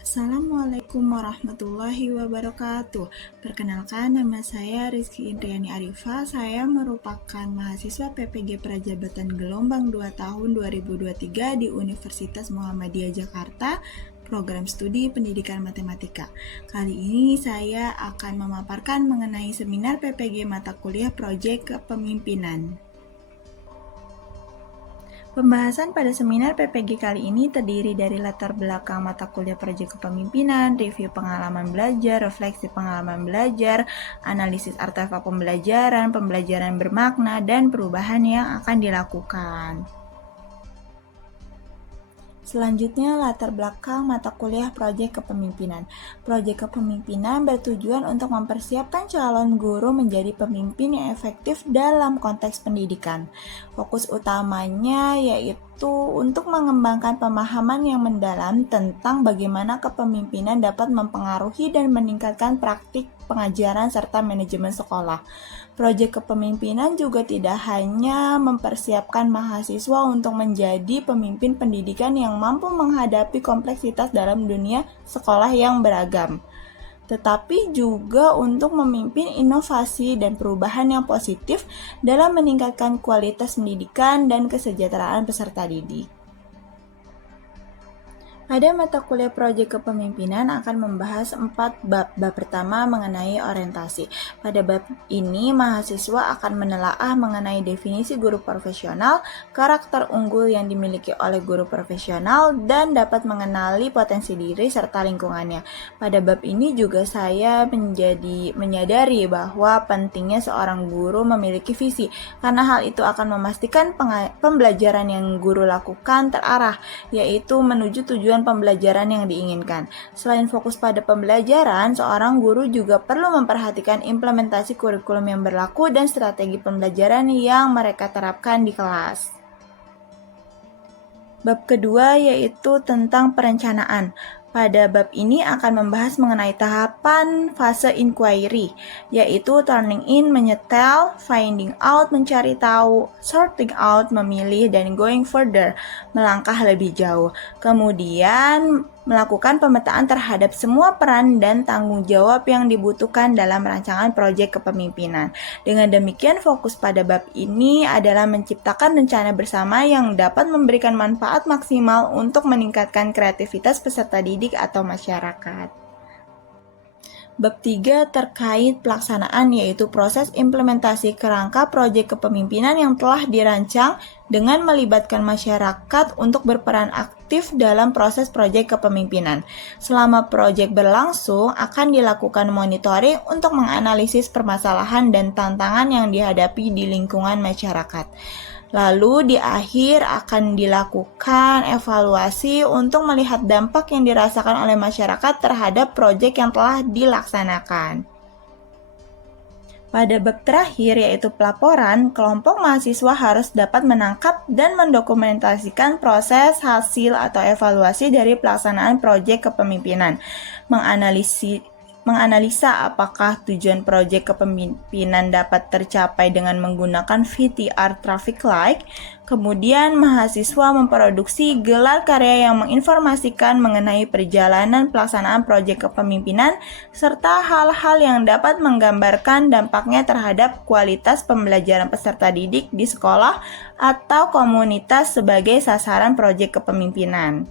Assalamualaikum warahmatullahi wabarakatuh. Perkenalkan, nama saya Rizky Indriani Arifah. Saya merupakan mahasiswa PPG Prajabatan gelombang 2 tahun 2023 di Universitas Muhammadiyah Jakarta, program studi pendidikan matematika. Kali ini saya akan memaparkan mengenai seminar PPG mata kuliah Proyek Kepemimpinan. Pembahasan pada seminar PPG kali ini terdiri dari latar belakang mata kuliah proyek kepemimpinan, review pengalaman belajar, refleksi pengalaman belajar, analisis artefak pembelajaran, pembelajaran bermakna, dan perubahan yang akan dilakukan. Selanjutnya, latar belakang mata kuliah proyek kepemimpinan. Proyek kepemimpinan bertujuan untuk mempersiapkan calon guru menjadi pemimpin yang efektif dalam konteks pendidikan. Fokus utamanya yaitu untuk mengembangkan pemahaman yang mendalam tentang bagaimana kepemimpinan dapat mempengaruhi dan meningkatkan praktik pengajaran serta manajemen sekolah. Proyek kepemimpinan juga tidak hanya mempersiapkan mahasiswa untuk menjadi pemimpin pendidikan yang mampu menghadapi kompleksitas dalam dunia sekolah yang beragam, tetapi juga untuk memimpin inovasi dan perubahan yang positif dalam meningkatkan kualitas pendidikan dan kesejahteraan peserta didik. Pada mata kuliah proyek kepemimpinan akan membahas 4 bab. Bab pertama mengenai orientasi. Pada bab ini, mahasiswa akan menelaah mengenai definisi guru profesional, karakter unggul yang dimiliki oleh guru profesional, dan dapat mengenali potensi diri serta lingkungannya. Pada bab ini juga saya menyadari bahwa pentingnya seorang guru memiliki visi, karena hal itu akan memastikan pembelajaran yang guru lakukan terarah, yaitu menuju tujuan pembelajaran yang diinginkan. Selain fokus pada pembelajaran, seorang guru juga perlu memperhatikan implementasi kurikulum yang berlaku dan strategi pembelajaran yang mereka terapkan di kelas. Bab kedua yaitu tentang perencanaan. Pada bab ini akan membahas mengenai tahapan fase inquiry, yaitu turning in, menyetel, finding out, mencari tahu, sorting out, memilih, dan going further, melangkah lebih jauh. Kemudian melakukan pemetaan terhadap semua peran dan tanggung jawab yang dibutuhkan dalam rancangan proyek kepemimpinan. Dengan demikian, fokus pada bab ini adalah menciptakan rencana bersama yang dapat memberikan manfaat maksimal untuk meningkatkan kreativitas peserta didik atau masyarakat. Bab 3 terkait pelaksanaan, yaitu proses implementasi kerangka proyek kepemimpinan yang telah dirancang dengan melibatkan masyarakat untuk berperan aktif dalam proses proyek kepemimpinan. Selama proyek berlangsung, akan dilakukan monitoring untuk menganalisis permasalahan dan tantangan yang dihadapi di lingkungan masyarakat. Lalu di akhir akan dilakukan evaluasi untuk melihat dampak yang dirasakan oleh masyarakat terhadap proyek yang telah dilaksanakan. Pada bab terakhir yaitu pelaporan, kelompok mahasiswa harus dapat menangkap dan mendokumentasikan proses, hasil, atau evaluasi dari pelaksanaan proyek kepemimpinan, menganalisa apakah tujuan proyek kepemimpinan dapat tercapai dengan menggunakan VTR traffic light. Kemudian mahasiswa memproduksi gelar karya yang menginformasikan mengenai perjalanan pelaksanaan proyek kepemimpinan serta hal-hal yang dapat menggambarkan dampaknya terhadap kualitas pembelajaran peserta didik di sekolah atau komunitas sebagai sasaran proyek kepemimpinan.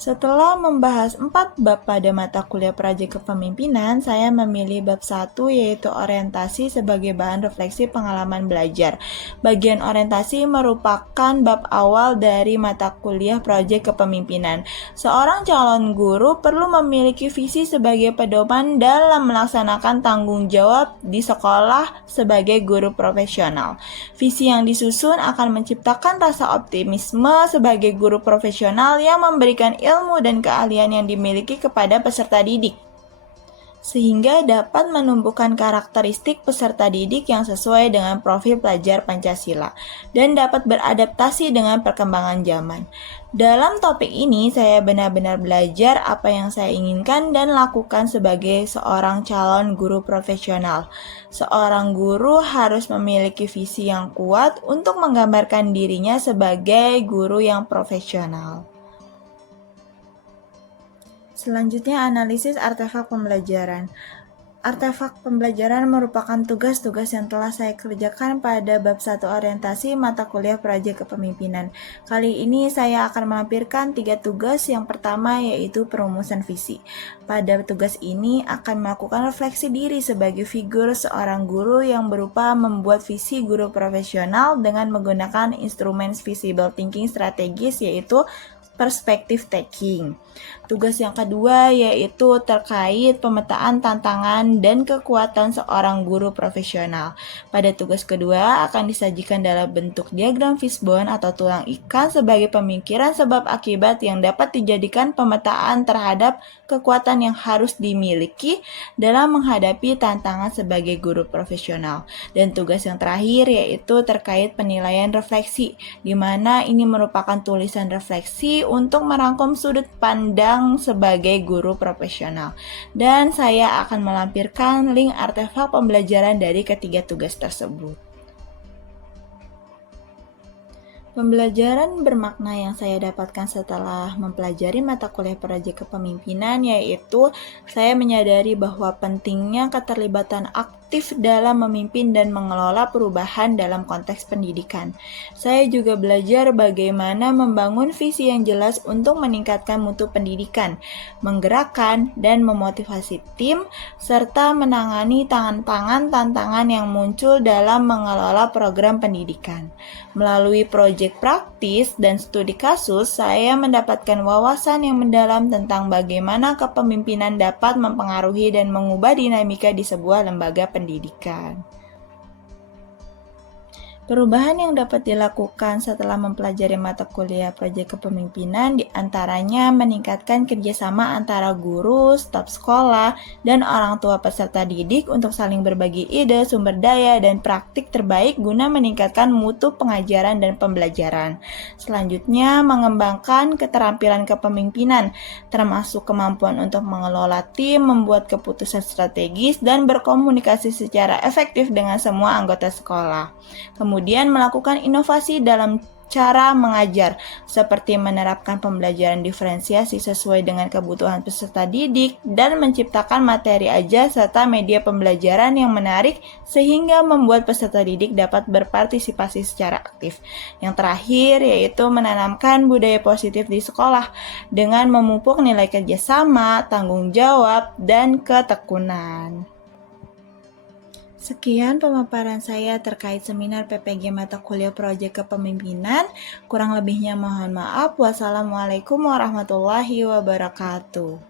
Setelah membahas 4 bab pada mata kuliah proyek kepemimpinan, saya memilih bab 1 yaitu orientasi sebagai bahan refleksi pengalaman belajar. Bagian orientasi merupakan bab awal dari mata kuliah proyek kepemimpinan. Seorang calon guru perlu memiliki visi sebagai pedoman dalam melaksanakan tanggung jawab di sekolah sebagai guru profesional. Visi yang disusun akan menciptakan rasa optimisme sebagai guru profesional yang memberikan ilmu dan keahlian yang dimiliki kepada peserta didik, sehingga dapat menumbuhkan karakteristik peserta didik yang sesuai dengan profil pelajar Pancasila dan dapat beradaptasi dengan perkembangan zaman. Dalam topik ini, saya benar-benar belajar apa yang saya inginkan dan lakukan sebagai seorang calon guru profesional. Seorang guru harus memiliki visi yang kuat untuk menggambarkan dirinya sebagai guru yang profesional. Selanjutnya, analisis artefak pembelajaran. Artefak pembelajaran merupakan tugas-tugas yang telah saya kerjakan pada bab 1 orientasi mata kuliah proyek kepemimpinan. Kali ini saya akan melampirkan 3 tugas. Yang pertama yaitu perumusan visi. Pada tugas ini akan melakukan refleksi diri sebagai figur seorang guru yang berupa membuat visi guru profesional dengan menggunakan instrumen visible thinking strategis yaitu perspective taking. Tugas yang kedua yaitu terkait pemetaan tantangan dan kekuatan seorang guru profesional. Pada tugas kedua akan disajikan dalam bentuk diagram fishbone atau tulang ikan sebagai pemikiran sebab akibat yang dapat dijadikan pemetaan terhadap kekuatan yang harus dimiliki dalam menghadapi tantangan sebagai guru profesional. Dan tugas yang terakhir yaitu terkait penilaian refleksi, di mana ini merupakan tulisan refleksi untuk merangkum sudut pandang sebagai guru profesional. Dan saya akan melampirkan link artefak pembelajaran dari ketiga tugas tersebut. Pembelajaran bermakna yang saya dapatkan setelah mempelajari mata kuliah proyek kepemimpinan yaitu saya menyadari bahwa pentingnya keterlibatan aktif dalam memimpin dan mengelola perubahan dalam konteks pendidikan. Saya juga belajar bagaimana membangun visi yang jelas untuk meningkatkan mutu pendidikan, menggerakkan dan memotivasi tim, serta menangani tantangan yang muncul dalam mengelola program pendidikan. Melalui proyek praktis dan studi kasus, saya mendapatkan wawasan yang mendalam tentang bagaimana kepemimpinan dapat mempengaruhi dan mengubah dinamika di sebuah lembaga pendidikan. Perubahan yang dapat dilakukan setelah mempelajari mata kuliah proyek kepemimpinan diantaranya meningkatkan kerjasama antara guru, staf sekolah, dan orang tua peserta didik untuk saling berbagi ide, sumber daya, dan praktik terbaik guna meningkatkan mutu pengajaran dan pembelajaran. Selanjutnya, mengembangkan keterampilan kepemimpinan, termasuk kemampuan untuk mengelola tim, membuat keputusan strategis, dan berkomunikasi secara efektif dengan semua anggota sekolah. Kemudian melakukan inovasi dalam cara mengajar, seperti menerapkan pembelajaran diferensiasi sesuai dengan kebutuhan peserta didik dan menciptakan materi ajar serta media pembelajaran yang menarik sehingga membuat peserta didik dapat berpartisipasi secara aktif. Yang terakhir yaitu menanamkan budaya positif di sekolah dengan memupuk nilai kerjasama, tanggung jawab, dan ketekunan. Sekian pemaparan saya terkait seminar PPG mata kuliah proyek kepemimpinan. Kurang lebihnya mohon maaf. Wassalamualaikum warahmatullahi wabarakatuh.